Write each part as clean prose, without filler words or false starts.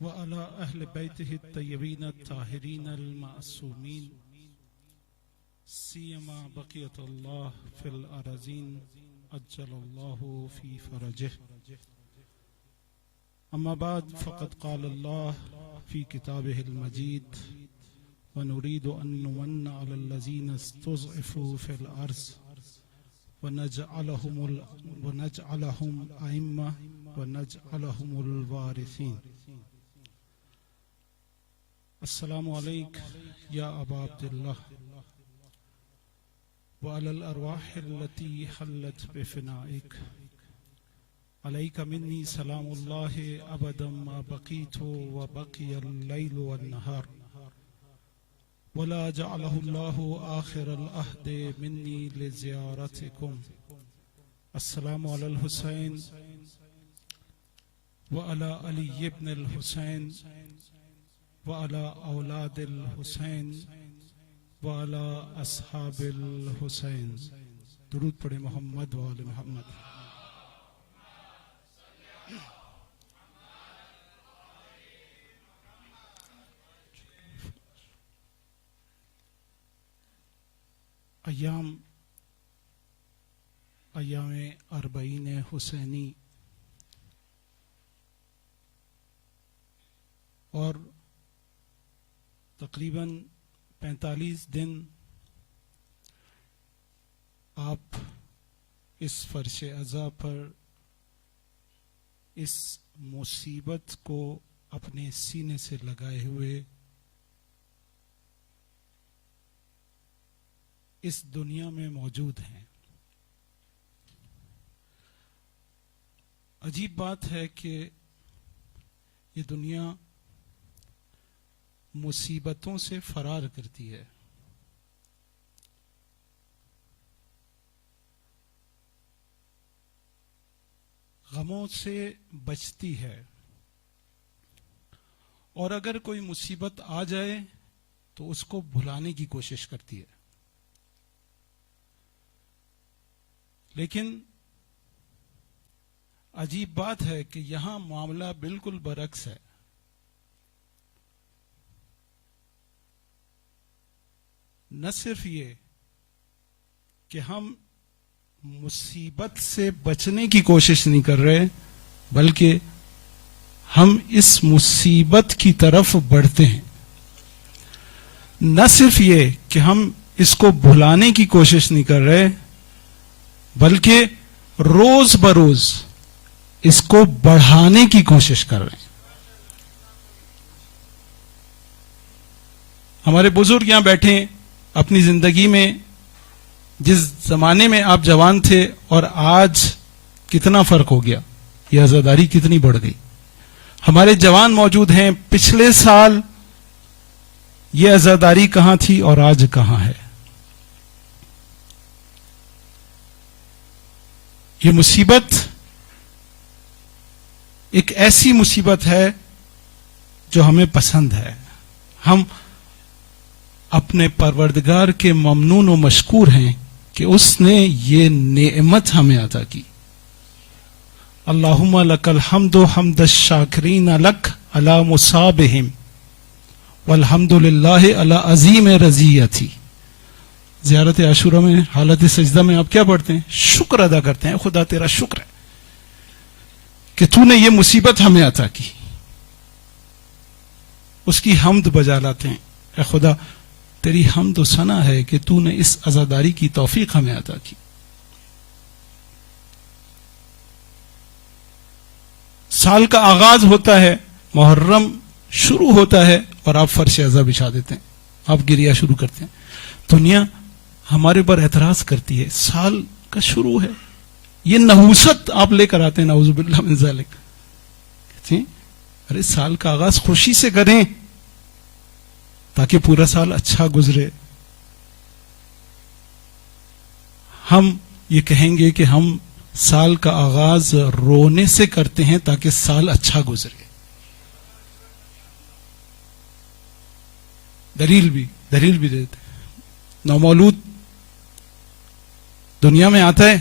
وعلى أهل بيته الطيبين الطاهرين المعصومين سيما بقية الله في الأراضين أجل الله في فرجه. أما بعد فقد قال الله في كتابه المجيد: ونريد أن نمن على الذين استضعفوا في الأرض ونجعلهم أئمة ونجعلهم الوارثين. السلام عليك يا أبا عبد الله وعلى الأرواح التي حلت بفنائك. عليك مني سلام الله أبدا ما بقيت وبقي الليل والنهار، ولا جعله الله آخر العهد مني لزيارتكم. السلام على الحسين وعلى علي بن الحسين وعلى أولاد الحسين وعلى أصحاب الحسين. درود پڑھیں محمد وآل محمد. ایام اربعین حسینی اور تقریباً 45 دن آپ اس فرش عزا پر اس مصیبت کو اپنے سینے سے لگائے ہوئے اس دنیا میں موجود ہیں. عجیب بات ہے کہ یہ دنیا مصیبتوں سے فرار کرتی ہے، غموں سے بچتی ہے، اور اگر کوئی مصیبت آ جائے تو اس کو بھلانے کی کوشش کرتی ہے. لیکن عجیب بات ہے کہ یہاں معاملہ بالکل برعکس ہے. نہ صرف یہ کہ ہم مصیبت سے بچنے کی کوشش نہیں کر رہے، بلکہ ہم اس مصیبت کی طرف بڑھتے ہیں. نہ صرف یہ کہ ہم اس کو بھلانے کی کوشش نہیں کر رہے، بلکہ روز بروز اس کو بڑھانے کی کوشش کر رہے ہیں. ہمارے بزرگ یہاں بیٹھے اپنی زندگی میں جس زمانے میں آپ جوان تھے اور آج کتنا فرق ہو گیا، یہ عزاداری کتنی بڑھ گئی. ہمارے جوان موجود ہیں، پچھلے سال یہ عزاداری کہاں تھی اور آج کہاں ہے. یہ مصیبت ایک ایسی مصیبت ہے جو ہمیں پسند ہے. ہم اپنے پروردگار کے ممنون و مشکور ہیں کہ اس نے یہ نعمت ہمیں عطا کی. اللہم لک الحمد حمد الشاکرین لک علی مصابہم والحمد للہ علی عظیم رضیتی. زیارت عاشورہ میں حالت سجدہ میں آپ کیا پڑھتے ہیں؟ شکر ادا کرتے ہیں. خدا تیرا شکر ہے کہ تو نے یہ مصیبت ہمیں عطا کی. اس کی حمد بجا لاتے ہیں. اے خدا تیری حمد و ثنا ہے کہ تو نے اس عزاداری کی توفیق ہمیں عطا کی. سال کا آغاز ہوتا ہے، محرم شروع ہوتا ہے اور آپ فرش عزا بچھا دیتے ہیں، آپ گریہ شروع کرتے ہیں. دنیا ہمارے پر اعتراض کرتی ہے، سال کا شروع ہے، یہ نحوست آپ لے کر آتے ہیں. نعوذ باللہ من ذالک. کہتے ہیں ارے سال کا آغاز خوشی سے کریں تاکہ پورا سال اچھا گزرے. ہم یہ کہیں گے کہ ہم سال کا آغاز رونے سے کرتے ہیں تاکہ سال اچھا گزرے. دلیل بھی دیتے. نومولود دنیا میں آتا ہے،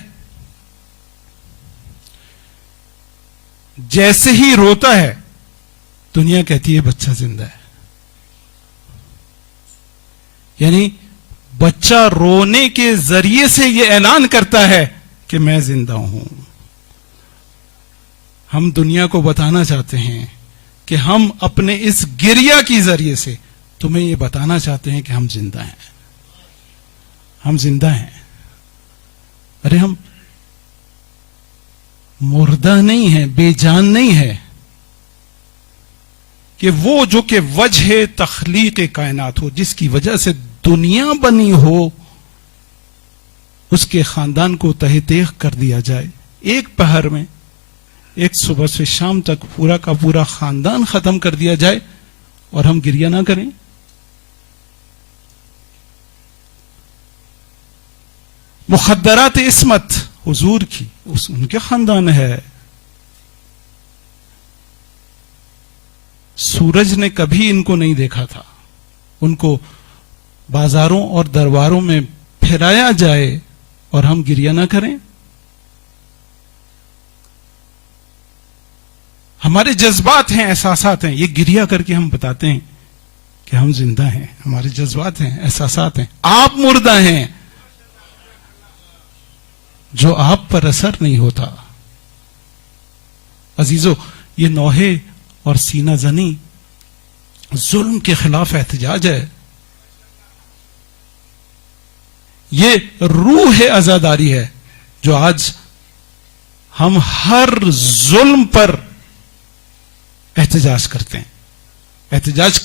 جیسے ہی روتا ہے دنیا کہتی ہے بچہ زندہ ہے. یعنی بچہ رونے کے ذریعے سے یہ اعلان کرتا ہے کہ میں زندہ ہوں. ہم دنیا کو بتانا چاہتے ہیں کہ ہم اپنے اس گریہ کی ذریعے سے تمہیں یہ بتانا چاہتے ہیں کہ ہم زندہ ہیں. ہم زندہ ہیں. ارے ہم مردہ نہیں ہیں, بے جان نہیں ہے. کہ وہ جو کہ وجہ تخلیق کائنات ہو, جس کی وجہ سے دنیا بنی ہو, اس کے خاندان کو تہہ تیغ کر دیا جائے ایک پہر میں, ایک صبح سے شام تک پورا کا پورا خاندان ختم کر دیا جائے, اور ہم گریہ نہ کریں. مخدرات عصمت حضور کی, ان کے خاندان ہے. سورج نے کبھی ان کو نہیں دیکھا تھا. ان کو بازاروں اور درباروں میں پھرایا جائے اور ہم گریہ نہ کریں. ہمارے جذبات ہیں, احساسات ہیں, یہ گریہ کر کے ہم بتاتے ہیں کہ ہم زندہ ہیں. ہمارے جذبات ہیں, احساسات ہیں. آپ مردہ ہیں جو آپ پر اثر نہیں ہوتا. عزیزو, یہ نوحے اور سینہ زنی ظلم کے خلاف احتجاج ہے. یہ روح عزاداری ہے جو آج ہم ہر ظلم پر احتجاج کرتے ہیں. احتجاج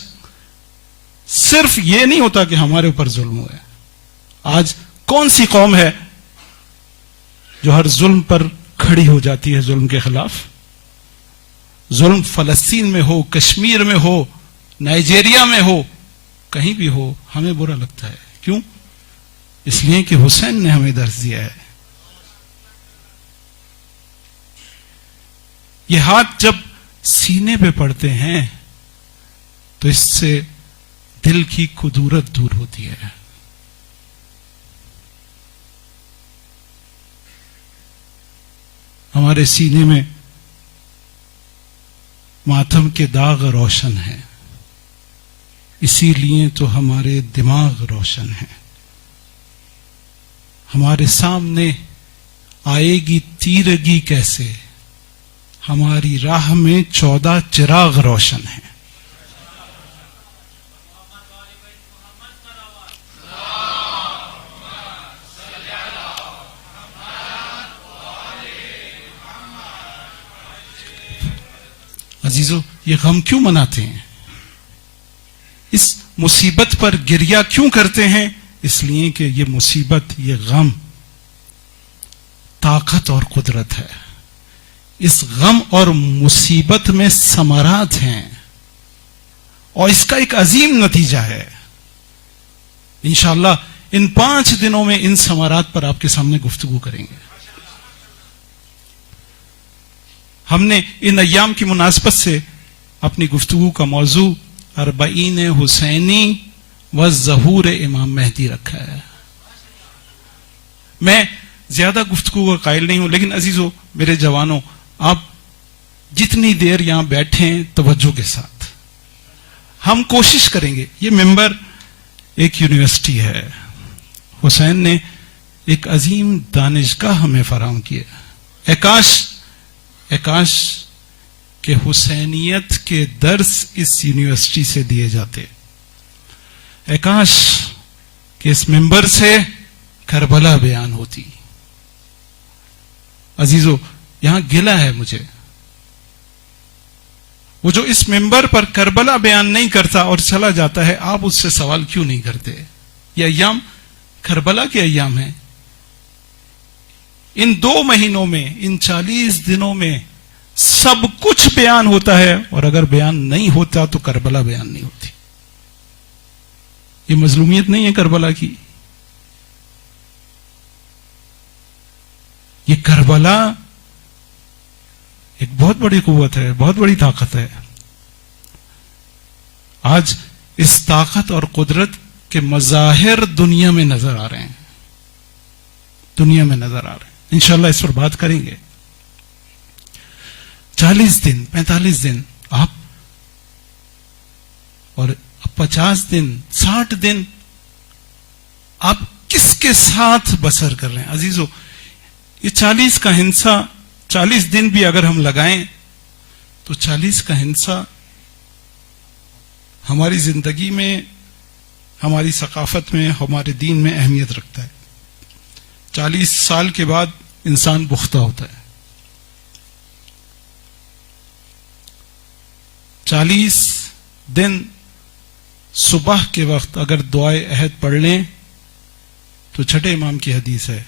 صرف یہ نہیں ہوتا کہ ہمارے اوپر ظلم ہوا ہے. آج کون سی قوم ہے جو ہر ظلم پر کھڑی ہو جاتی ہے ظلم کے خلاف؟ ظلم فلسطین میں ہو, کشمیر میں ہو, نائجیریا میں ہو, کہیں بھی ہو, ہمیں برا لگتا ہے. کیوں؟ اس لیے کہ حسین نے ہمیں درس دیا ہے. یہ ہاتھ جب سینے پہ پڑتے ہیں تو اس سے دل کی کدورت دور ہوتی ہے. ہمارے سینے میں ماتم کے داغ روشن ہیں, اسی لیے تو ہمارے دماغ روشن ہیں. ہمارے سامنے آئے گی تیرگی کیسے, ہماری راہ میں 14 چراغ روشن ہیں. عزیزو, یہ غم کیوں مناتے ہیں؟ اس مصیبت پر گریہ کیوں کرتے ہیں؟ اس لیے کہ یہ مصیبت, یہ غم طاقت اور قدرت ہے. اس غم اور مصیبت میں ثمرات ہیں اور اس کا ایک عظیم نتیجہ ہے. انشاءاللہ ان 5 دنوں میں ان ثمرات پر آپ کے سامنے گفتگو کریں گے. ہم نے ان ایام کی مناسبت سے اپنی گفتگو کا موضوع 40 حسینی و ظہور امام مہدی رکھا ہے. میں زیادہ گفتگو کا قائل نہیں ہوں, لیکن عزیزو, میرے جوانوں, آپ جتنی دیر یہاں بیٹھیں توجہ کے ساتھ, ہم کوشش کریں گے. یہ ممبر ایک یونیورسٹی ہے. حسین نے ایک عظیم دانشگاہ ہمیں فراہم کیا. اکاش کہ حسینیت کے درس اس یونیورسٹی سے دیے جاتے. اکاش کہ اس ممبر سے کربلا بیان ہوتی. عزیزو, یہاں گلہ ہے مجھے, وہ جو اس ممبر پر کربلا بیان نہیں کرتا اور چلا جاتا ہے, آپ اس سے سوال کیوں نہیں کرتے؟ یہ ایام کربلا کے ایام ہیں. ان 2 مہینوں میں, ان 40 دنوں میں سب کچھ بیان ہوتا ہے, اور اگر بیان نہیں ہوتا تو کربلا بیان نہیں ہوتی. یہ مظلومیت نہیں ہے کربلا کی. یہ کربلا ایک بہت بڑی قوت ہے, بہت بڑی طاقت ہے. آج اس طاقت اور قدرت کے مظاہر دنیا میں نظر آ رہے ہیں. دنیا میں نظر آ رہے ہیں. انشاءاللہ اس پر بات کریں گے. 40 دن 45 دن آپ اور 50 دن 60 دن آپ کس کے ساتھ بسر کر رہے ہیں عزیزو؟ یہ 40 کا ہندسہ 40 دن بھی اگر ہم لگائیں تو 40 کا ہندسہ ہماری زندگی میں، ہماری ثقافت میں، ہمارے دین میں اہمیت رکھتا ہے. 40 سال کے بعد انسان پختہ ہوتا ہے. 40 دن صبح کے وقت اگر دعائے عہد پڑھ لیں تو چھٹے امام کی حدیث ہے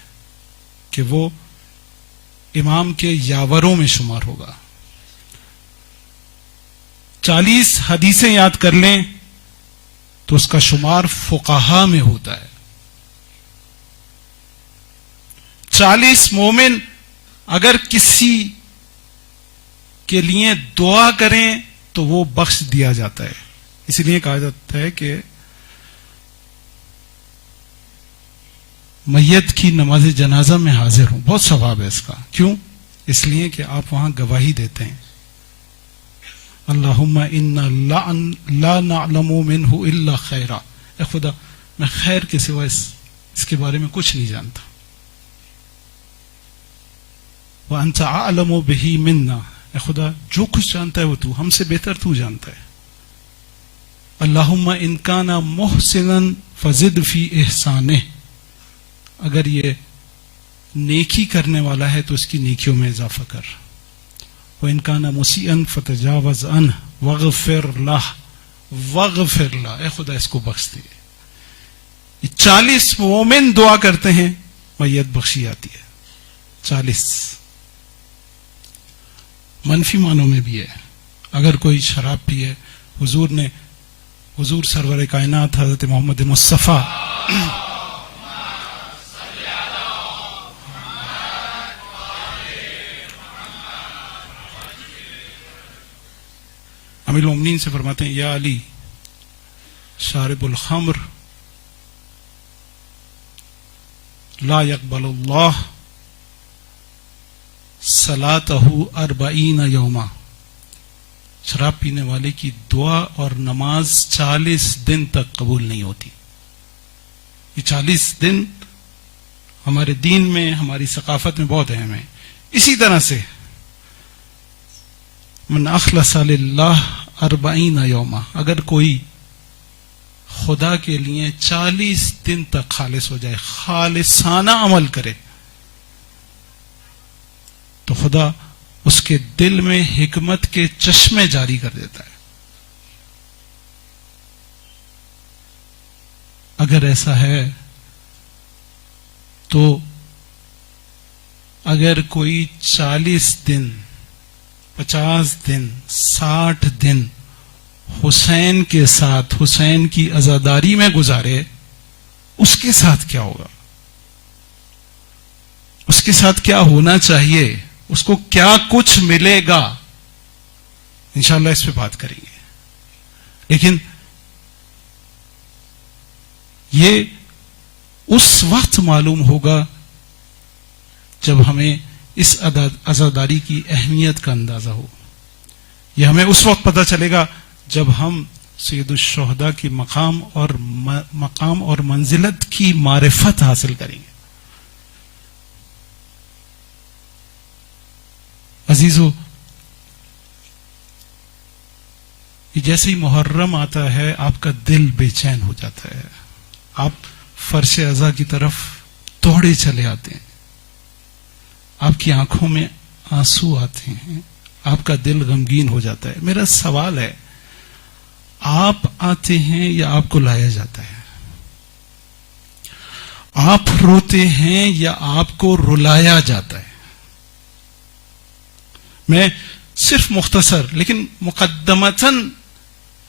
کہ وہ امام کے یاوروں میں شمار ہوگا. 40 حدیثیں یاد کر لیں تو اس کا شمار فقہا میں ہوتا ہے. 40 مومن اگر کسی کے لیے دعا کریں تو وہ بخش دیا جاتا ہے. اس لیے کہا جاتا ہے کہ میت کی نماز جنازہ میں حاضر ہوں، بہت ثواب ہے اس کا. کیوں؟ اس لیے کہ آپ وہاں گواہی دیتے ہیں. اللہم انا لا نعلم منہ الا خیرا، اے خدا میں خیر کے سوا اس کے بارے میں کچھ نہیں جانتا. وانت اعلم بہ منا، اے خدا جو کچھ جانتا ہے وہ تو، ہم سے بہتر تو جانتا ہے. اللہم ان کان محسنا فزد فی احسانہ، اگر یہ نیکی کرنے والا ہے تو اس کی نیکیوں میں اضافہ کر. وَإِن كَانَ مُسِيئًا فَتَجَاوَزْ عَنْهُ وَاغْفِرْ لَهُ وَاغْفِرْ لَهُ، اے خدا اس کو بخش دے. یہ 40 مومن دعا کرتے ہیں میت بخشی آتی ہے. 40 منفی معنوں میں بھی ہے. اگر کوئی شراب پیے، حضور سرور کائنات حضرت محمد مصطفیٰ امیر المومنین سے فرماتے ہیں یا علی شارب الخمر لا يقبل اللہ صلاتہ 40 یوما، شراب پینے والے کی دعا اور نماز 40 دن تک قبول نہیں ہوتی. یہ 40 دن ہمارے دین میں، ہماری ثقافت میں بہت اہم ہے. اسی طرح سے من اخلص للہ 40 یوما، اگر کوئی خدا کے لیے 40 دن تک خالص ہو جائے، خالصانہ عمل کرے، تو خدا اس کے دل میں حکمت کے چشمے جاری کر دیتا ہے. اگر ایسا ہے تو اگر کوئی 40 دن 50 دن 60 دن حسین کے ساتھ، حسین کی عزاداری میں گزارے، اس کے ساتھ کیا ہوگا؟ اس کے ساتھ کیا ہونا چاہیے؟ اس کو کیا کچھ ملے گا؟ انشاءاللہ اس پہ بات کریں گے. لیکن یہ اس وقت معلوم ہوگا جب ہمیں اس عزاداری کی اہمیت کا اندازہ ہو. یہ ہمیں اس وقت پتہ چلے گا جب ہم سید الشہداء کی مقام اور منزلت کی معرفت حاصل کریں گے. عزیزو، یہ جیسے ہی محرم آتا ہے آپ کا دل بے چین ہو جاتا ہے. آپ فرش عزا کی طرف دوڑے چلے آتے ہیں، آپ کی آنکھوں میں آنسو آتے ہیں، آپ کا دل غمگین ہو جاتا ہے. میرا سوال ہے، آپ آتے ہیں یا آپ کو لایا جاتا ہے؟ آپ روتے ہیں یا آپ کو رلایا جاتا ہے؟ میں صرف مختصر لیکن مقدمتاً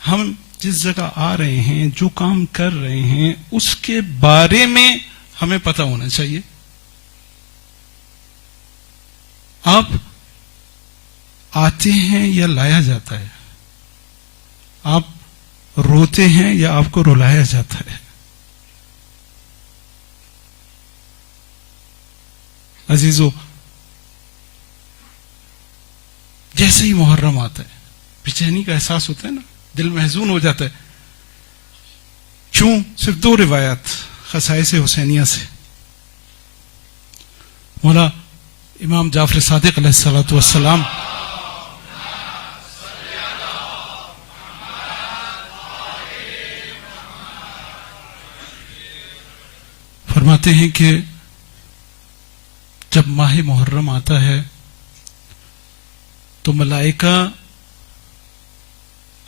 ہم جس جگہ آ رہے ہیں، جو کام کر رہے ہیں، اس کے بارے میں ہمیں پتہ ہونا چاہیے. آپ آتے ہیں یا لایا جاتا ہے؟ آپ روتے ہیں یا آپ کو رلایا جاتا ہے؟ عزیزو، جیسے ہی محرم آتا ہے بے چینی کا احساس ہوتا ہے نا، دل محزون ہو جاتا ہے. پیشوں صرف 2 روایات خصائص حسینیہ سے. مولا امام جعفر صادق علیہ الصلوۃ والسلام فرماتے ہیں کہ جب ماہ محرم آتا ہے تو ملائکہ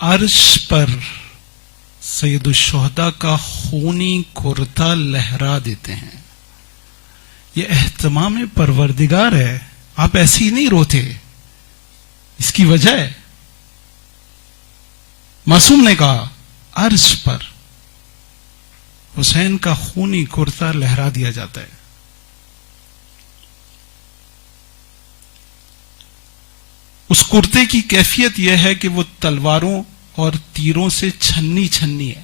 عرش پر سید الشہداء کا خونی کرتا لہرا دیتے ہیں. یہ اہتمام پروردگار ہے. آپ ایسے ہی نہیں روتے, اس کی وجہ ہے. معصوم نے کہا عرش پر حسین کا خونی کرتا لہرا دیا جاتا ہے. اس کرتے کی کیفیت یہ ہے کہ وہ تلواروں اور تیروں سے چھنی چھنی ہے,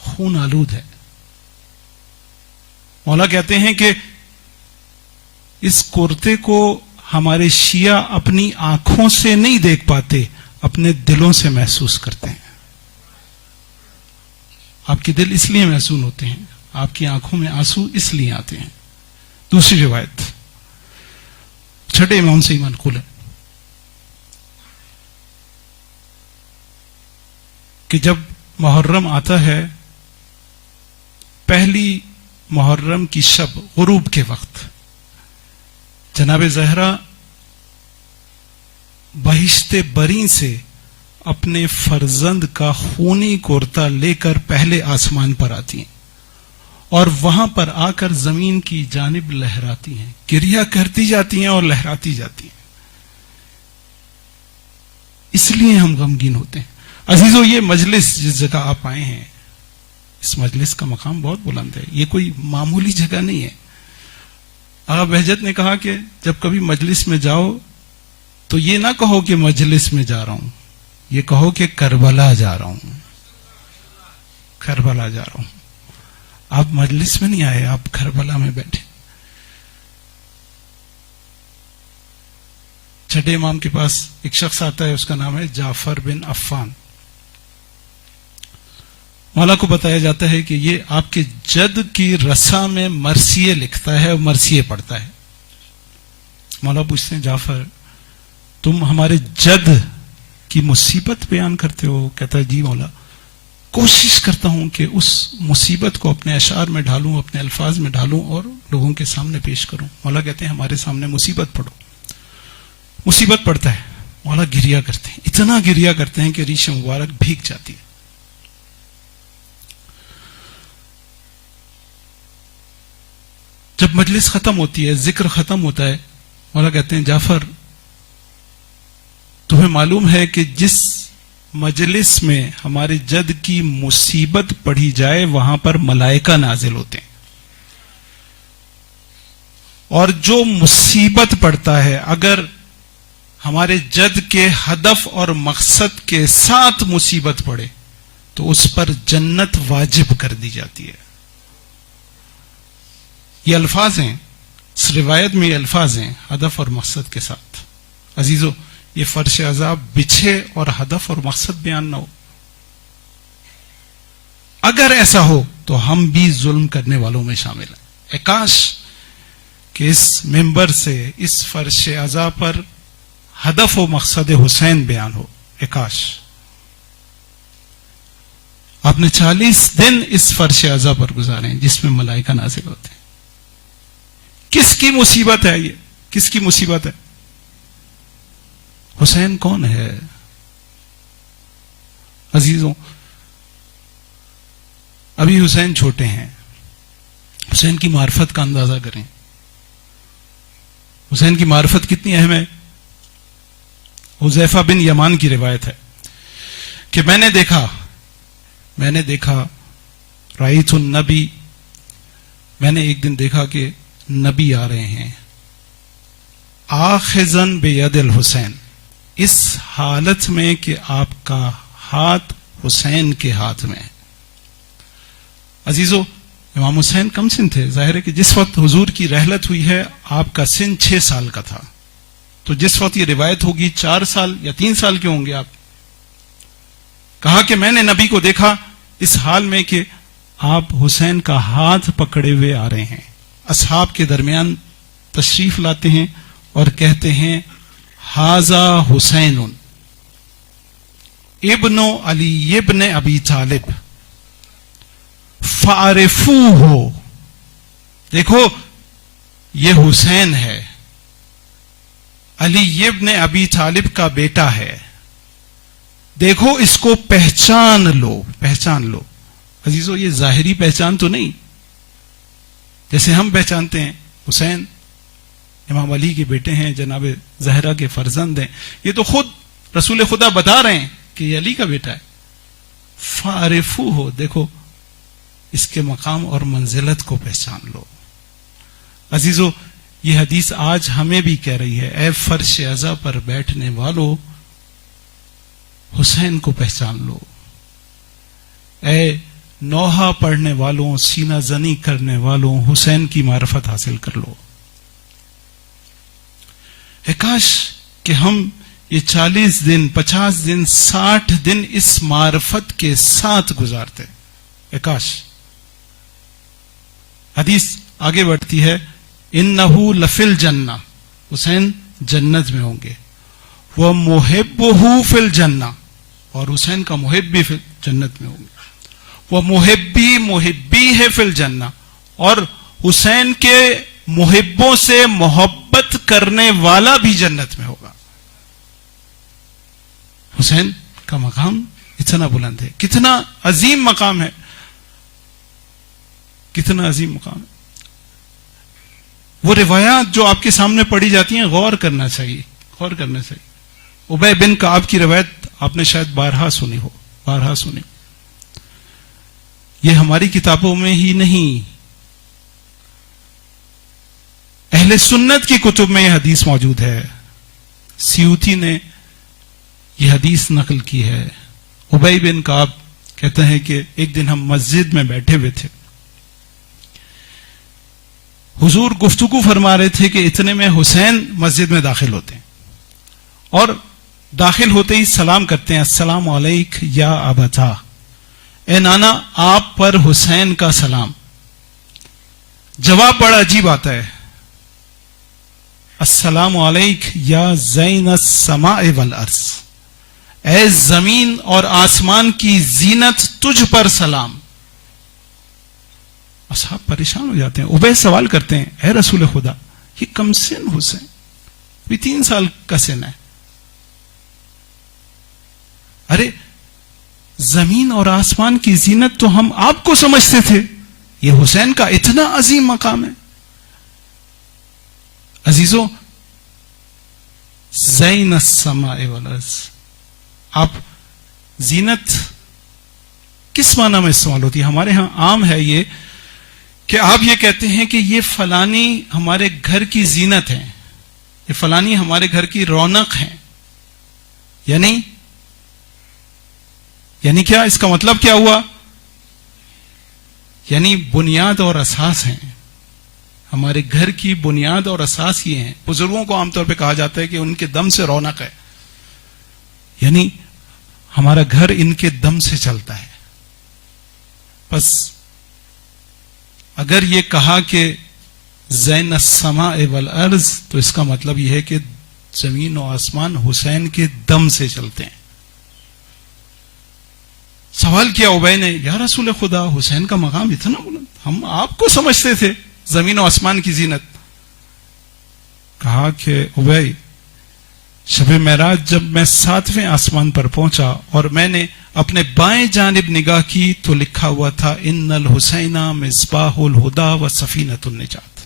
خون آلود ہے. مولا کہتے ہیں کہ اس کرتے کو ہمارے شیعہ اپنی آنکھوں سے نہیں دیکھ پاتے, اپنے دلوں سے محسوس کرتے ہیں. آپ کے دل اس لیے محسوس ہوتے ہیں, آپ کی آنکھوں میں آنسو اس لیے آتے ہیں. دوسری روایت چھٹے امام سے ہی منقول ہے کہ جب محرم آتا ہے, پہلی محرم کی شب غروب کے وقت جناب زہرا بہشت بری سے اپنے فرزند کا خونی کرتا لے کر پہلے آسمان پر آتی ہیں اور وہاں پر آ کر زمین کی جانب لہراتی ہیں, گریہ کرتی جاتی ہیں اور لہراتی جاتی ہیں. اس لیے ہم غمگین ہوتے ہیں. عزیزو, یہ مجلس جس جگہ آپ آئے ہیں, اس مجلس کا مقام بہت بلند ہے. یہ کوئی معمولی جگہ نہیں ہے. آقا بہجت نے کہا کہ جب کبھی مجلس میں جاؤ تو یہ نہ کہو کہ مجلس میں جا رہا ہوں, یہ کہو کہ کربلا جا رہا ہوں, کربلا جا رہا ہوں. آپ مجلس میں نہیں آئے, آپ کربلا میں بیٹھے. چھٹے امام کے پاس ایک شخص آتا ہے, اس کا نام ہے جعفر بن عفان. مولا کو بتایا جاتا ہے کہ یہ آپ کے جد کی رسا میں مرثیے لکھتا ہے اور مرثیے پڑھتا ہے. مولا پوچھتے ہیں جعفر تم ہمارے جد کی مصیبت بیان کرتے ہو؟ کہتا ہے جی مولا, کوشش کرتا ہوں کہ اس مصیبت کو اپنے اشعار میں ڈھالوں, اپنے الفاظ میں ڈھالوں اور لوگوں کے سامنے پیش کروں. مولا کہتے ہیں ہمارے سامنے مصیبت پڑھو. مصیبت پڑھتا ہے, مولا گریہ کرتے ہیں, اتنا گریہ کرتے ہیں کہ ریش مبارک بھیگ جاتی ہے. جب مجلس ختم ہوتی ہے, ذکر ختم ہوتا ہے, مولا کہتے ہیں جعفر تمہیں معلوم ہے کہ جس مجلس میں ہمارے جد کی مصیبت پڑھی جائے وہاں پر ملائکہ نازل ہوتے ہیں, اور جو مصیبت پڑتا ہے اگر ہمارے جد کے ہدف اور مقصد کے ساتھ مصیبت پڑے تو اس پر جنت واجب کر دی جاتی ہے. یہ الفاظ ہیں, اس روایت میں یہ الفاظ ہیں, ہدف اور مقصد کے ساتھ. عزیزو, یہ فرش عذاب بچھے اور ہدف اور مقصد بیان نہ ہو. اگر ایسا ہو تو ہم بھی ظلم کرنے والوں میں شامل ہیں. کاش کہ اس ممبر سے اس فرش عذاب پر ہدف و مقصد حسین بیان ہو. کاش. آپ نے 40 دن اس فرش عذاب پر گزارے ہیں جس میں ملائکہ نازل ہوتے ہیں. کس کی مصیبت ہے یہ؟ کس کی مصیبت ہے؟ حسین کون ہے؟ عزیزوں, ابھی حسین چھوٹے ہیں. حسین کی معرفت کا اندازہ کریں. حسین کی معرفت کتنی اہم ہے. حذیفہ بن یمان کی روایت ہے کہ میں نے دیکھا رأیت النبی, میں نے ایک دن دیکھا کہ نبی آ رہے ہیں, آخذن بید الحسین, اس حالت میں کہ آپ کا ہاتھ حسین کے ہاتھ میں ہے. عزیزو, امام حسین کم سن تھے. ظاہر ہے کہ جس وقت حضور کی رحلت ہوئی ہے آپ کا سن 6 سال کا تھا, تو جس وقت یہ روایت ہوگی 4 سال یا 3 سال کے ہوں گے آپ. کہا کہ میں نے نبی کو دیکھا اس حال میں کہ آپ حسین کا ہاتھ پکڑے ہوئے آ رہے ہیں، اصحاب کے درمیان تشریف لاتے ہیں اور کہتے ہیں ھذا حسین ابن علی ابن ابی طالب فعرفوہ، دیکھو یہ حسین ہے، علی ابن ابی طالب کا بیٹا ہے، دیکھو اس کو پہچان لو، پہچان لو۔ عزیزو یہ ظاہری پہچان تو نہیں جیسے ہم پہچانتے ہیں، حسین امام علی کے بیٹے ہیں، جناب زہرا کے فرزند ہیں، یہ تو خود رسول خدا بتا رہے ہیں کہ یہ علی کا بیٹا ہے۔ فعرفوہ، دیکھو اس کے مقام اور منزلت کو پہچان لو۔ عزیزو یہ حدیث آج ہمیں بھی کہہ رہی ہے، اے فرش عزا پر بیٹھنے والو حسین کو پہچان لو، اے نوحہ پڑھنے والوں، سینہ زنی کرنے والوں، حسین کی معرفت حاصل کر لو۔ اے کاش کہ ہم یہ 40 دن 50 دن 60 دن اس معرفت کے ساتھ گزارتے، اے کاش۔ حدیث آگے بڑھتی ہے، انہو لفی الجنہ، حسین جنت میں ہوں گے، ومحبہ فی الجنہ، اور حسین کا محب بھی جنت میں ہوں گے، ومحبی محبی ہے فی الجنہ، اور حسین کے محبوں سے محبت کرنے والا بھی جنت میں ہوگا۔ حسین کا مقام اتنا بلند ہے، کتنا عظیم مقام ہے، کتنا عظیم مقام ہے۔ وہ روایات جو آپ کے سامنے پڑھی جاتی ہیں غور کرنا چاہیے، غور کرنا چاہیے۔ ابی بن کعب کی روایت آپ نے شاید بارہا سنی ہو، بارہا سنی۔ یہ ہماری کتابوں میں ہی نہیں، اہل سنت کی کتب میں یہ حدیث موجود ہے۔ سیوطی نے یہ حدیث نقل کی ہے۔ ابی بن کعب کہتے ہیں کہ ایک دن ہم مسجد میں بیٹھے ہوئے تھے، حضور گفتگو فرما رہے تھے کہ اتنے میں حسین مسجد میں داخل ہوتے ہیں اور داخل ہوتے ہی سلام کرتے ہیں، السلام علیک یا ابتا، اے نانا آپ پر حسین کا سلام۔ جواب بڑا عجیب آتا ہے، السلام علیک یا زین السماء والارض، اے زمین اور آسمان کی زینت تجھ پر سلام۔ اصحاب پریشان ہو جاتے ہیں، ابی سوال کرتے ہیں، اے رسول خدا یہ کم سن حسین، بھی 3 سال کا سن ہے، ارے زمین اور آسمان کی زینت تو ہم آپ کو سمجھتے تھے، یہ حسین کا اتنا عظیم مقام ہے۔ عزیزو زین السماء والارض، آپ زینت کس معنی میں استعمال ہوتی ہے؟ ہمارے ہاں عام ہے یہ کہ آپ یہ کہتے ہیں کہ یہ فلانی ہمارے گھر کی زینت ہے، یہ فلانی ہمارے گھر کی رونق ہے، یعنی کیا اس کا مطلب کیا ہوا؟ یعنی بنیاد اور اساس ہیں، ہمارے گھر کی بنیاد اور اساس یہ ہیں۔ بزرگوں کو عام طور پہ کہا جاتا ہے کہ ان کے دم سے رونق ہے، یعنی ہمارا گھر ان کے دم سے چلتا ہے۔ بس اگر یہ کہا کہ زین السماء والارض تو اس کا مطلب یہ ہے کہ زمین و آسمان حسین کے دم سے چلتے ہیں۔ سوال کیا ابی نے، یا رسول خدا حسین کا مقام اتنا بلند، ہم آپ کو سمجھتے تھے زمین و آسمان کی زینت۔ کہا کہ ابی شب معراج جب میں 7ویں آسمان پر پہنچا اور میں نے اپنے بائیں جانب نگاہ کی تو لکھا ہوا تھا ان الحسین مصباح الہدا و سفینۃ النجات،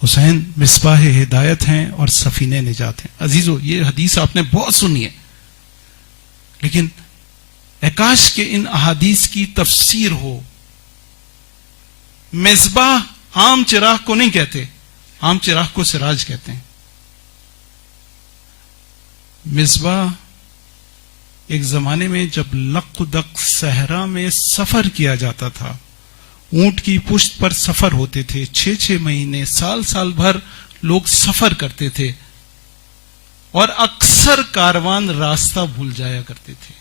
حسین مصباح ہدایت ہیں اور سفینہ نجات ہیں۔ عزیزو یہ حدیث آپ نے بہت سنی ہے، لیکن کاش کہ ان احادیث کی تفسیر ہو۔ مصباح عام چراغ کو نہیں کہتے، عام چراغ کو سراج کہتے ہیں۔ مصباح ایک زمانے میں جب لق دق صحرا میں سفر کیا جاتا تھا، اونٹ کی پشت پر سفر ہوتے تھے، 6 مہینے سال بھر لوگ سفر کرتے تھے اور اکثر کاروان راستہ بھول جایا کرتے تھے۔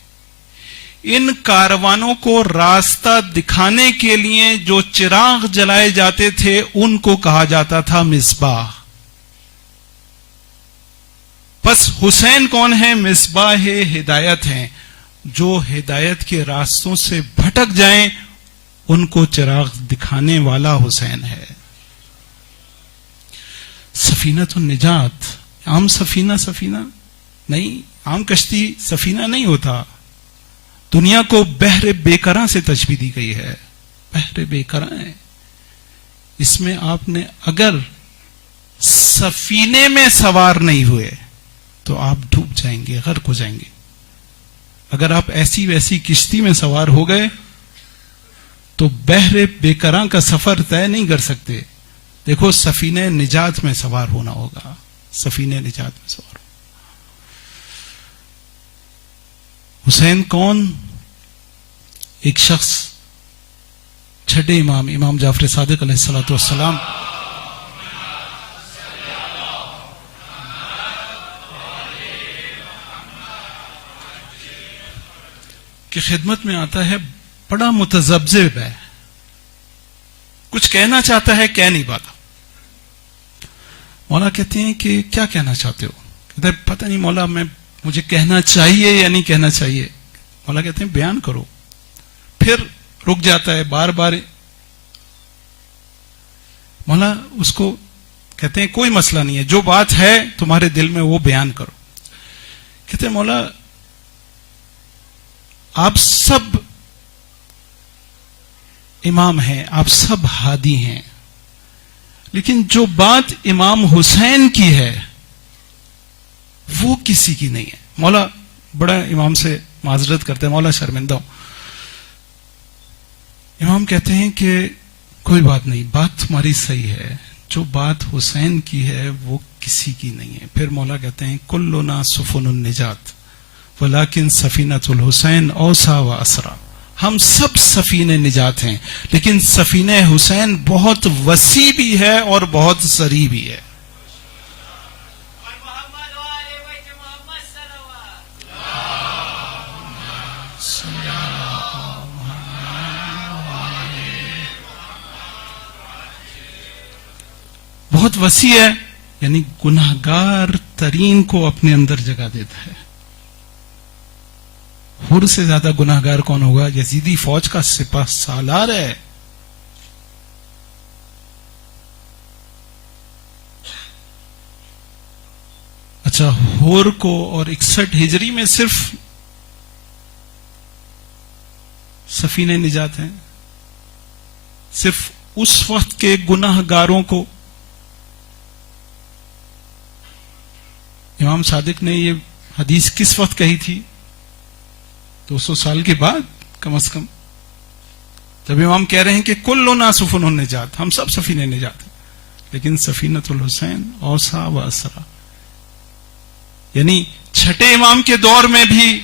ان کاروانوں کو راستہ دکھانے کے لیے جو چراغ جلائے جاتے تھے ان کو کہا جاتا تھا مصباح. بس حسین کون ہے؟ مصباح ہدایت ہیں. جو ہدایت کے راستوں سے بھٹک جائیں ان کو چراغ دکھانے والا حسین ہے. سفینۃ النجات، عام سفینہ نہیں، عام کشتی سفینہ نہیں ہوتا. دنیا کو بحر بیکراں سے تشبیہ دی گئی ہے. بحر بیکراں ہے. اس میں آپ نے اگر سفینے میں سوار نہیں ہوئے تو آپ ڈوب جائیں گے، غرق ہو جائیں گے. اگر آپ ایسی ویسی کشتی میں سوار ہو گئے تو بحر بیکراں کا سفر طے نہیں کر سکتے. دیکھو سفینہ نجات میں سوار ہونا ہوگا، سفینہ نجات میں سوار ہونا. حسین کون؟ ایک شخص چھٹے امام جعفر صادق علیہ الصلوۃ والسلام کی خدمت میں آتا ہے، بڑا متذبذب ہے، کچھ کہنا چاہتا ہے، کہہ نہیں پاتا. مولا کہتے ہیں کہ کیا کہنا چاہتے ہو؟ کہتا ہے پتہ نہیں مولا، مجھے کہنا چاہیے یا نہیں کہنا چاہیے. مولا کہتے ہیں بیان کرو. پھر رک جاتا ہے، بار بار مولا اس کو کہتے ہیں کوئی مسئلہ نہیں ہے، جو بات ہے تمہارے دل میں وہ بیان کرو. کہتے ہیں مولا آپ سب امام ہیں، آپ سب ہادی ہیں، لیکن جو بات امام حسین کی ہے وہ کسی کی نہیں ہے. مولا بڑا امام سے معذرت کرتے ہیں، مولا شرمندہ ہوں. امام کہتے ہیں کہ کوئی بات نہیں، بات تمہاری صحیح ہے، جو بات حسین کی ہے وہ کسی کی نہیں ہے. پھر مولا کہتے ہیں کلنا سفن النجات ولیکن سفینۃ الحسین اوسع و اسرع. ہم سب سفینہ نجات ہیں، لیکن سفینہ حسین بہت وسیع بھی ہے اور بہت سری بھی ہے. بہت وسیع ہے، یعنی گناہگار ترین کو اپنے اندر جگہ دیتا ہے. حر سے زیادہ گناہگار کون ہوگا؟ یزیدی فوج کا سپہ سالار ہے. اچھا، حر کو اور 61 ہجری میں صرف سفینہ نجات ہیں، صرف اس وقت کے گناہگاروں کو. امام صادق نے یہ حدیث کس وقت کہی تھی؟ 200 سال کے بعد کم از کم، جب امام کہہ رہے ہیں کہ کلنا سفن النجات، ہم سب سفینہ نجات ہیں، لیکن سفینۃ الحسین اوسع و اسرع. یعنی چھٹے امام کے دور میں بھی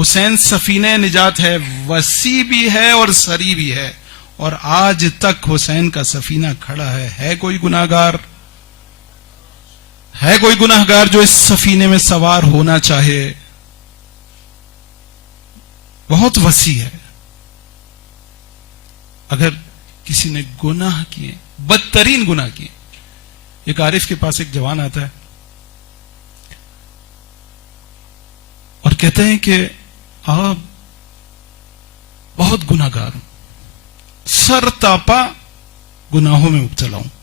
حسین سفینہ نجات ہے، وسیع بھی ہے اور سری بھی ہے. اور آج تک حسین کا سفینہ کھڑا ہے. ہے کوئی گناہگار؟ ہے کوئی گناہگار جو اس سفینے میں سوار ہونا چاہے؟ بہت وسیع ہے. اگر کسی نے گناہ کیے، بدترین گناہ کیے، ایک عارف کے پاس ایک جوان آتا ہے اور کہتے ہیں کہ آپ بہت گناہگار ہوں، سر تاپا گناہوں میں مبتلا ہوں،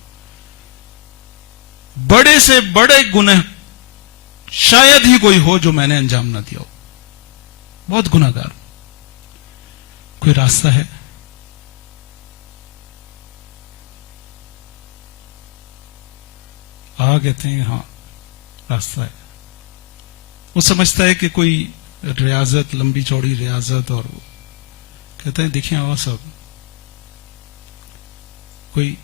بڑے سے بڑے گناہ شاید ہی کوئی ہو جو میں نے انجام نہ دیا ہو، بہت گناہگار ہوں، کوئی راستہ ہے؟ کہتے ہیں ہاں راستہ ہے. وہ سمجھتا ہے کہ کوئی ریاضت، لمبی چوڑی ریاضت، اور کہتے ہیں دیکھیں آواز صاحب، کوئی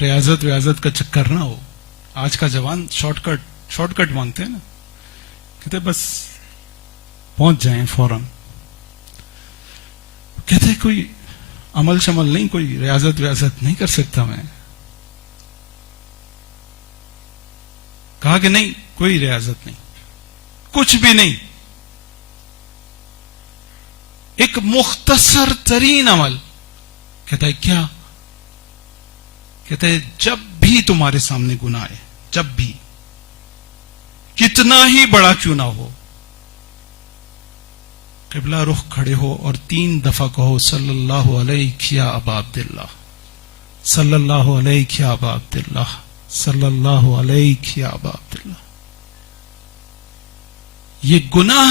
ریاضت کا چکر نہ ہو. آج کا جوان شارٹ کٹ مانگتے ہیں نا، کہتے بس پہنچ جائیں فوراً. کہتے کوئی عمل شمل نہیں، کوئی ریاضت نہیں کر سکتا میں. کہا کہ نہیں، کوئی ریاضت نہیں، کچھ بھی نہیں. ایک مختصر ترین عمل. کہتا ہے کیا؟ کہتا ہے جب بھی تمہارے سامنے گناہ ہے، جب بھی، کتنا ہی بڑا کیوں نہ ہو، قبلہ رخ کھڑے ہو اور 3 دفعہ کہو صلی اللہ علیہ یا ابا عبداللہ، صلی اللہ علیہ یا ابا عبداللہ، صلی اللہ علیہ یا ابا عبداللہ. یہ گناہ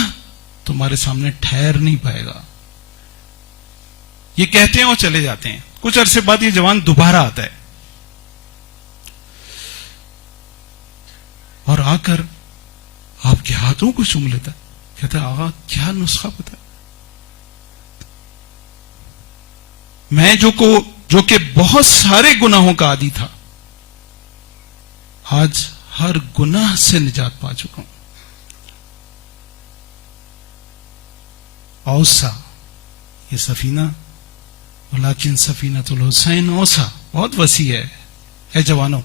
تمہارے سامنے ٹھہر نہیں پائے گا. یہ کہتے ہیں اور چلے جاتے ہیں. کچھ عرصے بعد یہ جوان دوبارہ آتا ہے اور آ کر آپ کے ہاتھوں کو چوم لیتا ہے. کہتا ہے آغا کیا نسخہ پتا ہے؟ میں جو کہ بہت سارے گناہوں کا عادی تھا، آج ہر گناہ سے نجات پا چکا ہوں. اوسا، یہ سفینہ، ولیکن سفینۃ الحسین اوسا، بہت وسیع ہے. اے جوانوں،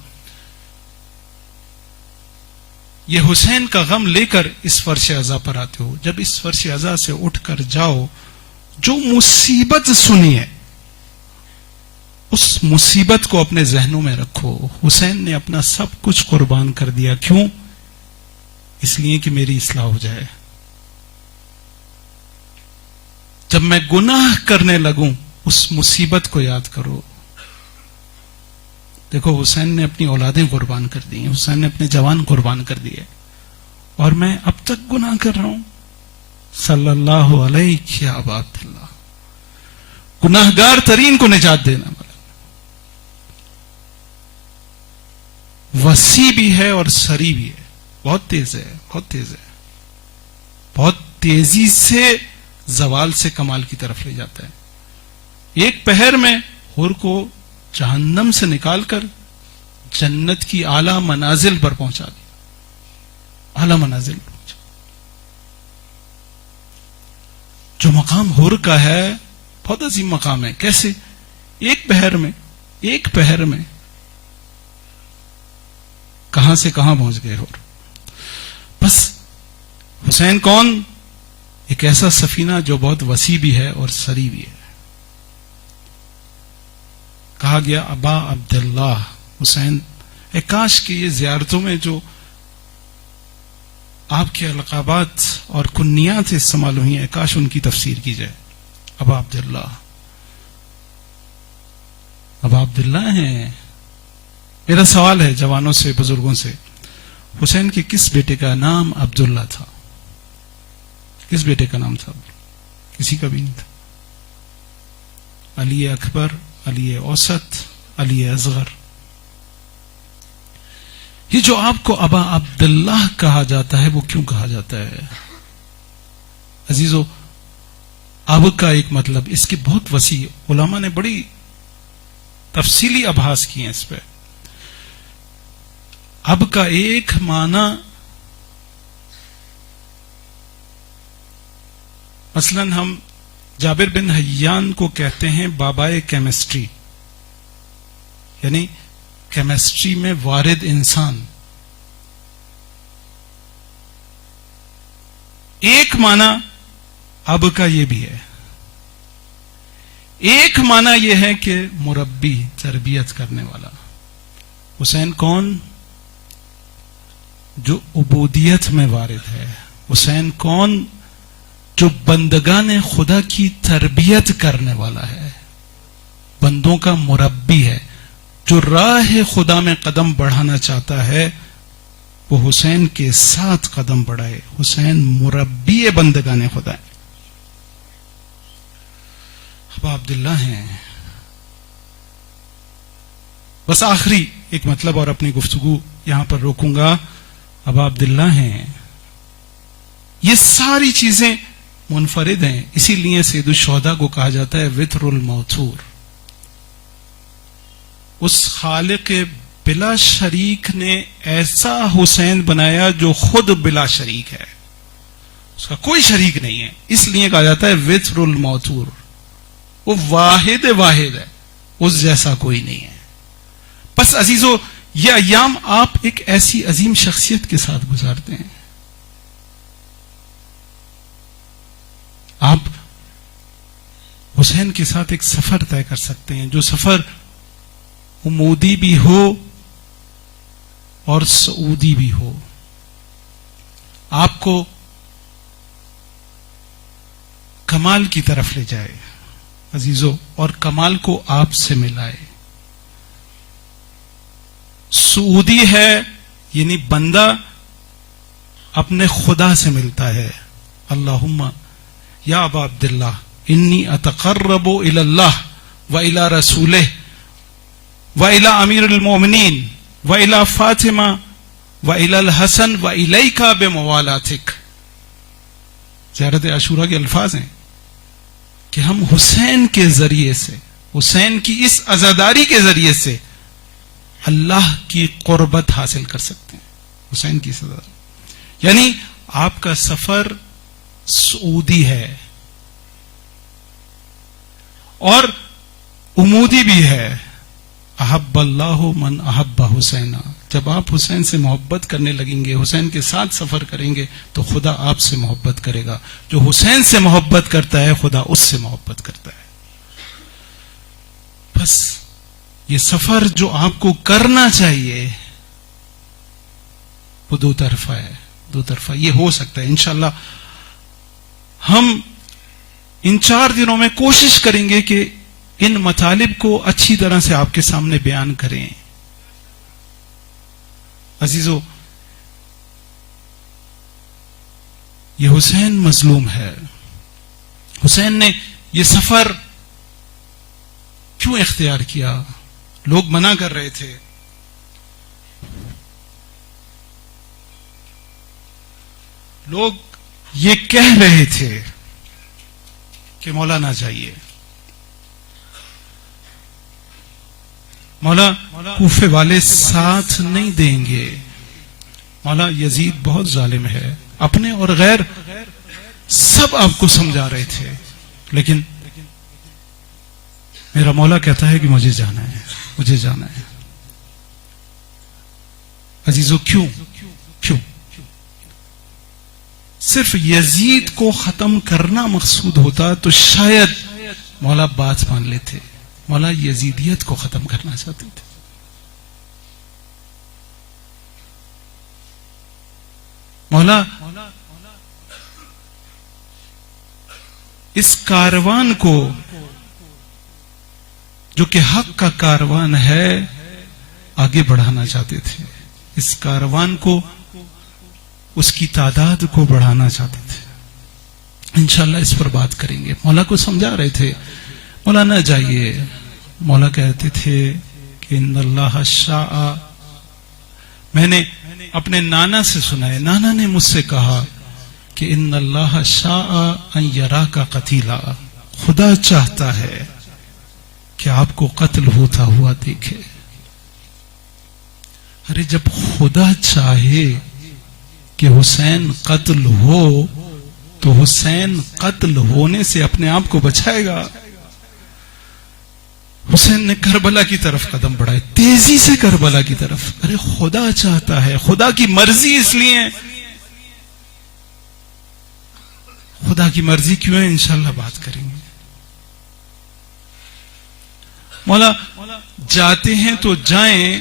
یہ حسین کا غم لے کر اس فرش عزا پر آتے ہو. جب اس فرش عزا سے اٹھ کر جاؤ، جو مصیبت سنی ہے اس مصیبت کو اپنے ذہنوں میں رکھو. حسین نے اپنا سب کچھ قربان کر دیا. کیوں؟ اس لیے کہ میری اصلاح ہو جائے. جب میں گناہ کرنے لگوں اس مصیبت کو یاد کرو. دیکھو حسین نے اپنی اولادیں قربان کر دی، حسین نے اپنے جوان قربان کر دیے، اور میں اب تک گناہ کر رہا ہوں. صلی اللہ علیہ یا ابا عبداللہ. گناہگار ترین کو نجات دینا والا، وسیع بھی ہے اور سری بھی ہے. بہت تیز ہے، بہت تیز ہے، بہت تیزی سے زوال سے کمال کی طرف لے جاتا ہے. ایک پہر میں حور کو جہنم سے نکال کر جنت کی اعلی منازل پر پہنچا دیا. اعلی منازل پر پہنچا. جو مقام حور کا ہے بہت عظیم مقام ہے. کیسے؟ ایک پہر میں کہاں سے کہاں پہنچ گئے حور. بس حسین کون؟ ایک ایسا سفینہ جو بہت وسیع بھی ہے اور سری بھی ہے. کہا گیا ابا عبداللہ حسین. کاش کہ یہ زیارتوں میں جو آپ کے القابات اور کنیات استعمال ہوئی ہیں، کاش ان کی تفسیر کی جائے. ابا عبداللہ، ابا عبداللہ ہیں. میرا سوال ہے جوانوں سے، بزرگوں سے، حسین کے کس بیٹے کا نام عبداللہ تھا؟ کس بیٹے کا نام تھا؟ کسی کا بھی نہیں تھا. علی اکبر، علی اوسط، علی اصغر. یہ جو آپ کو ابا عبداللہ کہا جاتا ہے وہ کیوں کہا جاتا ہے؟ عزیزو، اب کا ایک مطلب اس کی بہت وسیع، علماء نے بڑی تفصیلی ابحاث کی ہیں اس پہ. اب کا ایک معنی مثلا ہم جابر بن حیان کو کہتے ہیں بابائے کیمسٹری، یعنی کیمسٹری میں وارد انسان. ایک معنی اب کا یہ بھی ہے. ایک معنی یہ ہے کہ مربی، تربیت کرنے والا. حسین کون؟ جو عبودیت میں وارد ہے. حسین کون؟ جو بندگان خدا کی تربیت کرنے والا ہے، بندوں کا مربی ہے. جو راہ خدا میں قدم بڑھانا چاہتا ہے وہ حسین کے ساتھ قدم بڑھائے. حسین مربی بندگان خدا ہے. ابا عبداللہ ہیں. بس آخری ایک مطلب اور اپنی گفتگو یہاں پر روکوں گا. ابا عبداللہ ہیں. یہ ساری چیزیں منفرد ہیں، اسی لیے سید الشہداء کو کہا جاتا ہے وتر الموتور. اس خالق بلا شریک نے ایسا حسین بنایا جو خود بلا شریک ہے، اس کا کوئی شریک نہیں ہے، اس لیے کہا جاتا ہے وتر الموتور. وہ واحد ہے، اس جیسا کوئی نہیں ہے. بس عزیزو، یہ ایام آپ ایک ایسی عظیم شخصیت کے ساتھ گزارتے ہیں. آپ حسین کے ساتھ ایک سفر طے کر سکتے ہیں، جو سفر عمودی بھی ہو اور سعودی بھی ہو، آپ کو کمال کی طرف لے جائے عزیزو، اور کمال کو آپ سے ملائے۔ سعودی ہے یعنی بندہ اپنے خدا سے ملتا ہے۔ اللہم یا ابا عبداللہ انی اتقرب الی اللہ و الی رسولہ و الی امیر المومنین و الی فاطمہ و الی الحسن و الیک بموالاتک۔ زیارت عاشوراء کے الفاظ ہیں کہ ہم حسین کے ذریعے سے، حسین کی اس عزاداری کے ذریعے سے اللہ کی قربت حاصل کر سکتے ہیں۔ حسین کی عزاداری یعنی آپ کا سفر سعودی ہے اور عمودی بھی ہے۔ احب اللہ من احب حسین، جب آپ حسین سے محبت کرنے لگیں گے، حسین کے ساتھ سفر کریں گے تو خدا آپ سے محبت کرے گا۔ جو حسین سے محبت کرتا ہے خدا اس سے محبت کرتا ہے۔ بس یہ سفر جو آپ کو کرنا چاہیے وہ دو طرفہ ہے، دو طرفہ۔ یہ ہو سکتا ہے انشاءاللہ ہم ان 4 دنوں میں کوشش کریں گے کہ ان مطالب کو اچھی طرح سے آپ کے سامنے بیان کریں۔ عزیزو، یہ حسین مظلوم ہے۔ حسین نے یہ سفر کیوں اختیار کیا؟ لوگ منع کر رہے تھے، لوگ یہ کہہ رہے تھے کہ مولا نہ چاہیے، مولا کوفے والے ساتھ نہیں دیں گے، مولا یزید بہت ظالم ہے، اپنے اور غیر سب آپ کو سمجھا رہے تھے، لیکن میرا مولا کہتا ہے کہ مجھے جانا ہے، مجھے جانا ہے۔ عزیزو، کیوں صرف یزید کو ختم کرنا مقصود ہوتا تو شاید مولا بات مان لیتے۔ مولا یزیدیت کو ختم کرنا چاہتے تھے۔ مولا اس کاروان کو جو کہ حق کا کاروان ہے آگے بڑھانا چاہتے تھے، اس کاروان کو، اس کی تعداد کو بڑھانا چاہتے تھے۔ انشاءاللہ اس پر بات کریں گے۔ مولا کو سمجھا رہے تھے مولا نہ جائیے، مولا کہتے تھے کہ ان اللہ شاء، میں نے اپنے نانا سے سنا ہے، نانا نے مجھ سے کہا کہ ان اللہ شاء ان یراک قتیلا، خدا چاہتا ہے کہ آپ کو قتل ہوتا ہوا دیکھے۔ ارے جب خدا چاہے کہ حسین قتل ہو تو حسین قتل ہونے سے اپنے آپ کو بچائے گا۔ حسین نے کربلا کی طرف قدم بڑھائے، تیزی سے کربلا کی طرف۔ ارے خدا چاہتا ہے، خدا کی مرضی، اس لیے خدا کی مرضی کیوں ہے انشاءاللہ بات کریں گے۔ مولا جاتے ہیں تو جائیں،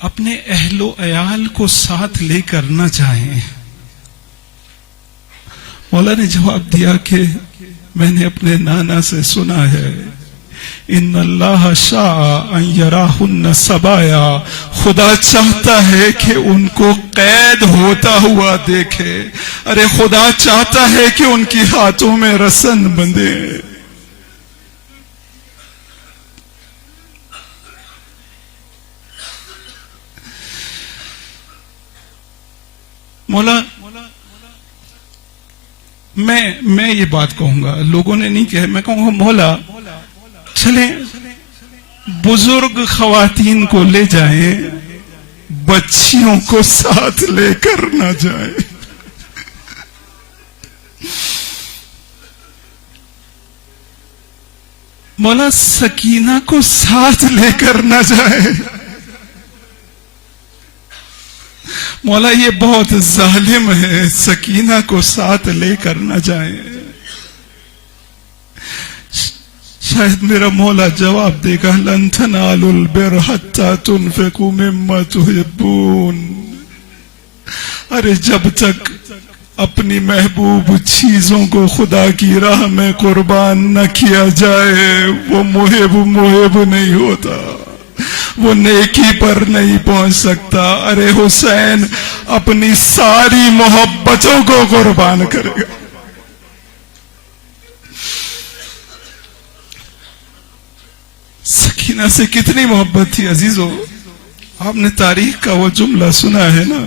اپنے اہل و عیال کو ساتھ لے کر نہ جائیں۔ مولا نے جواب دیا کہ میں نے اپنے نانا سے سنا ہے ان اللہ شاء ان یراہن سبایا، خدا چاہتا ہے کہ ان کو قید ہوتا ہوا دیکھے۔ ارے خدا چاہتا ہے کہ ان کی ہاتھوں میں رسن بندھے۔ مولا میں یہ بات کہوں گا، لوگوں نے نہیں کہا، میں کہوں گا مولا چلیں بزرگ خواتین کو لے جائیں، بچیوں کو ساتھ لے کر نہ جائیں۔ مولا سکینہ کو ساتھ لے کر نہ جائیں۔ مولا یہ بہت ظالم ہے، سکینہ کو ساتھ لے کر نہ جائیں۔ شاید میرا مولا جواب دے گا لن تنالوا البر حتی تنفقوا مما تحبون. ارے جب تک اپنی محبوب چیزوں کو خدا کی راہ میں قربان نہ کیا جائے وہ محب نہیں ہوتا, وہ نیکی پر نہیں پہنچ سکتا. ارے حسین اپنی ساری محبتوں کو قربان کرے گا. سکینہ سے کتنی محبت تھی عزیزو. آپ نے تاریخ کا وہ جملہ سنا ہے نا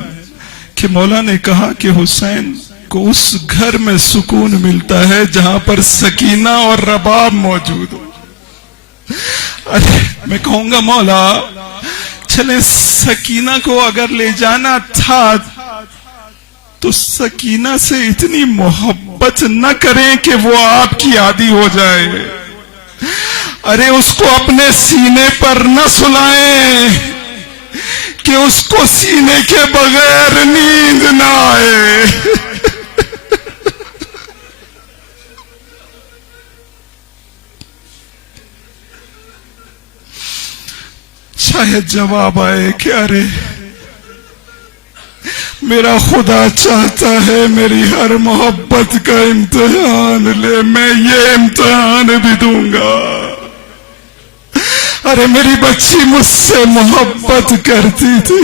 کہ مولا نے کہا کہ حسین کو اس گھر میں سکون ملتا ہے جہاں پر سکینہ اور رباب موجود ہو. ارے میں کہوں گا مولا چلے سکینہ کو اگر لے جانا تھا تو سکینہ سے اتنی محبت نہ کریں کہ وہ آپ کی عادی ہو جائے. ارے اس کو اپنے سینے پر نہ سلائیں کہ اس کو سینے کے بغیر نیند نہ آئے. شاید جواب آئے کہ ارے میرا خدا چاہتا ہے میری ہر محبت کا امتحان لے, میں یہ امتحان بھی دوں گا. ارے میری بچی مجھ سے محبت کرتی تھی,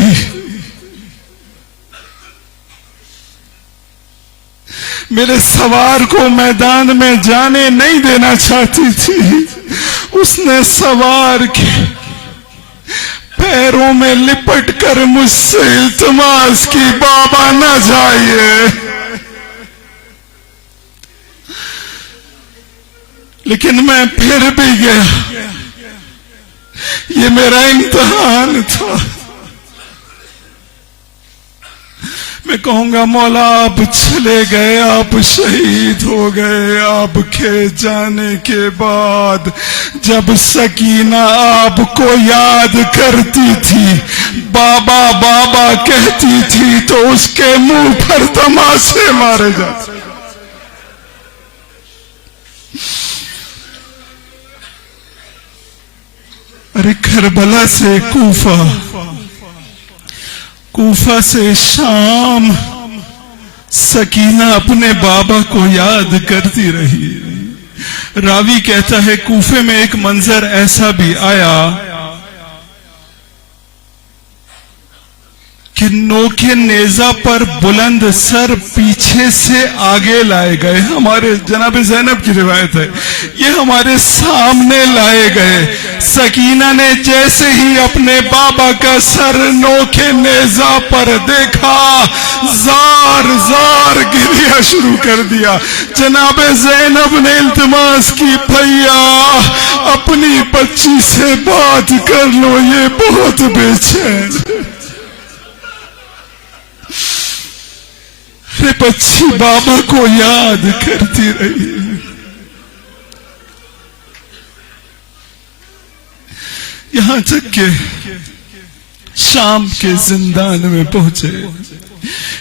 میرے سوار کو میدان میں جانے نہیں دینا چاہتی تھی. اس نے سوار کے پیروں میں لپٹ کر مجھ سے التماس کی بابا نہ جائیے. لیکن میں پھر بھی گیا, یہ میرا امتحان تھا. میں کہوں گا مولا آپ چلے گئے, آپ شہید ہو گئے. آپ کے جانے کے بعد جب سکینہ آپ کو یاد کرتی تھی, بابا بابا کہتی تھی, تو اس کے منہ پر تماشے مارے جاتے. ارے کربلا سے کوفہ, کوفہ سے شام, سکینہ اپنے بابا کو یاد کرتی رہی. راوی کہتا ہے کوفے میں ایک منظر ایسا بھی آیا کہ نوکے نیزہ پر بلند سر پیچھے سے آگے لائے گئے. ہمارے جناب زینب کی روایت ہے, یہ ہمارے سامنے لائے گئے. سکینہ نے جیسے ہی اپنے بابا کا سر نوکے نیزہ پر دیکھا, زار زار گریہ شروع کر دیا. جناب زینب نے التماس کی, بھیا اپنی بچی سے بات کر لو, یہ بہت بے چین. بچی بابا کو یاد کرتی رہی. یہاں تک کہ شام کے زندان میں پہنچے.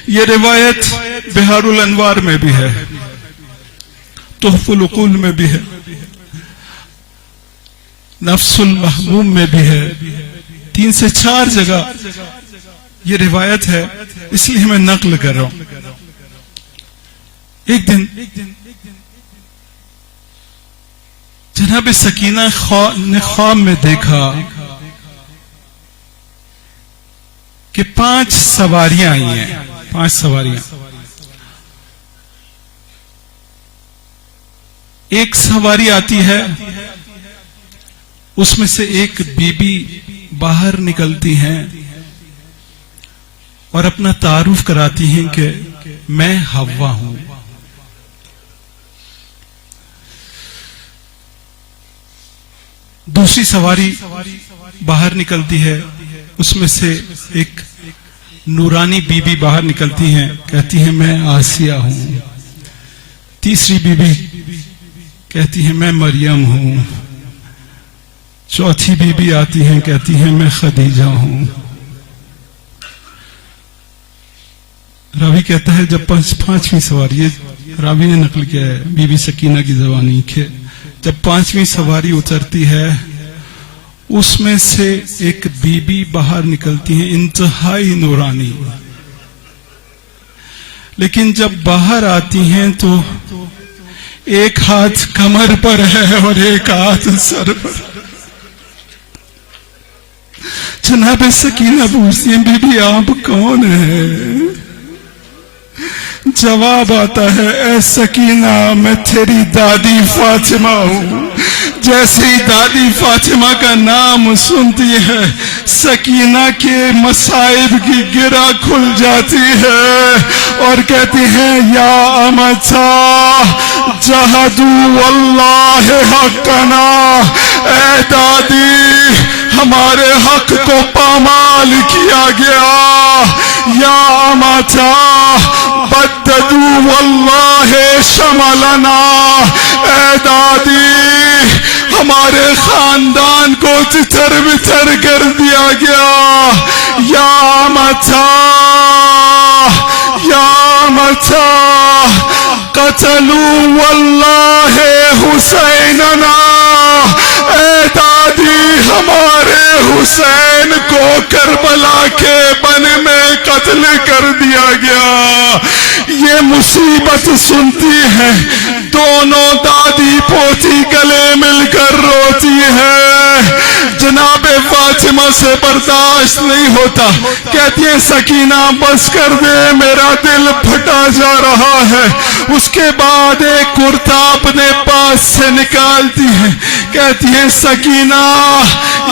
یہ روایت بہار الانوار میں بھی ہے, تحف العقول میں بھی ہے, نفس المحموم میں بھی ہے. 3 سے 4 جگہ یہ روایت ہے, اس لیے میں نقل کر رہا ہوں. ایک دن جناب سکینہ نے خواب میں دیکھا کہ 5 سواریاں آئی ہیں. 5 سواریاں. ایک سواری آتی ہے, اس میں سے ایک بی بی باہر نکلتی ہیں اور اپنا تعارف کراتی ہیں کہ میں حوا ہوں. دوسری سواری باہر نکلتی ہے, اس میں سے ایک نورانی بی بی باہر نکلتی ہیں, کہتی ہیں میں آسیہ ہوں. تیسری بی بی کہتی ہیں میں مریم ہوں. چوتھی بی بی آتی ہیں, کہتی ہیں میں خدیجہ ہوں. راوی کہتا ہے جب 5ویں سواری, راوی نے نقل کیا ہے بی بی سکینہ کی زبانی, کہ جب 5ویں سواری اترتی ہے اس میں سے ایک بی بی باہر نکلتی ہیں انتہائی نورانی، لیکن جب باہر آتی ہیں تو ایک ہاتھ کمر پر ہے اور ایک ہاتھ سر پر۔ جناب سکینہ پوچھتی ہیں بی بی آپ کون ہیں؟ جواب آتا ہے اے سکینہ میں تیری دادی فاطمہ ہوں۔ جیسے ہی دادی فاطمہ کا نام سنتی ہے سکینہ کے مصائب کی گرہ کھل جاتی ہے اور کہتی ہیں یا امتا جہدوا واللہ حقنا، اے دادی ہمارے حق کو پامال کیا گیا، یا امتا بددوا واللہ شملنا، اے دادی ہمارے خاندان کو تتر بتر کر دیا گیا، یا امتا یا امتا قتلوا واللہ حسیننا، اے دادی ہمارے حسین کو کربلا کے بن میں قتل کر دیا گیا۔ یہ مصیبت سنتی ہے، دونوں دادی پوتی گلے مل کر روتی ہے۔ جناب فاطمہ سے برداشت نہیں ہوتا، کہتی ہے سکینہ بس کر دے میرا دل پھٹا جا رہا ہے۔ اس کے بعد ایک کرتا اپنے پاس سے نکالتی ہے، کہتی ہے سکینہ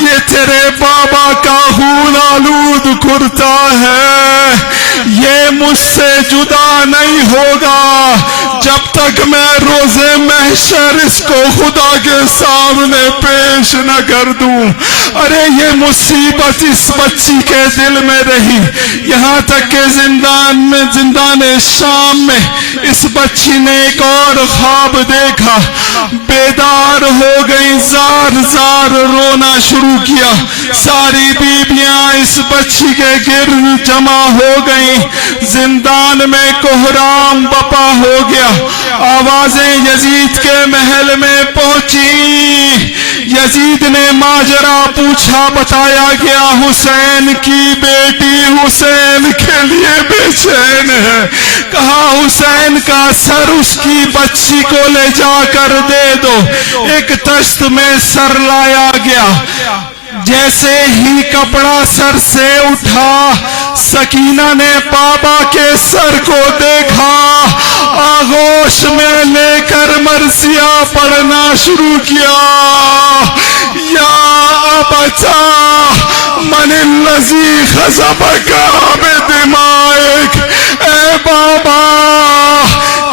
یہ تیرے بابا کا خون آلود کرتا ہے، یہ مجھ سے جدا نہیں ہوگا جب تک میں روز محشر اس کو خدا کے سامنے پیش نہ کر دوں۔ ارے یہ مصیبت اس بچی کے دل میں رہی، یہاں تک کہ زندان شام میں اس بچی نے ایک اور خواب دیکھا، بیدار ہو گئی، زار زار رونا شروع کیا، ساری بیویاں اس بچی کے گرد جمع ہو گئیں، زندان میں کوہرام بپا ہو گیا، آوازیں یزید کے محل میں پہنچی، یزید نے ماجرا پوچھا، بتایا گیا حسین کی بیٹی حسین کے لیے بے چین ہے، کہا حسین کا سر اس کی بچی کو لے جا کر دے دو۔ ایک تشت میں سر لایا گیا، جیسے ہی کپڑا سر سے اٹھا سکینہ نے بابا کے سر کو دیکھا، آغوش میں لے کر مرثیہ پڑھنا شروع کیا، یا ابتا من الذی خضبک بدمائک، اے بابا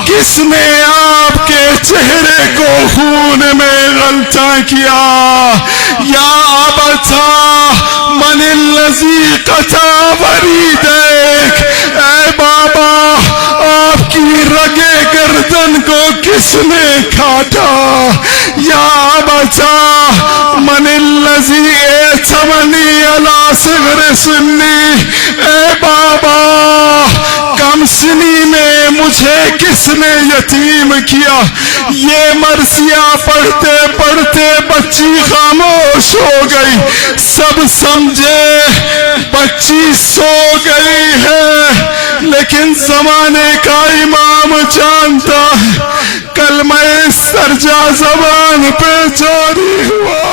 کس نے آپ کے چہرے کو خون میں غلطہ کیا، یا ابتا من الذی قطع وریدک، اے بابا آپ کی رگے گردن کو کس نے کاٹا، یا ابتا من الذی اعتمنی علی صغر سنی، اے بابا کم سنی میں مجھے کس نے یتیم کیا۔ یہ مرثیہ پڑھتے پڑھتے بچی خاموش ہو گئی، سب سمجھے بچی سو گئی ہے، لیکن زمانے کا امام جانتا ہے کلمہ سرجا زبان پہ جاری ہوا۔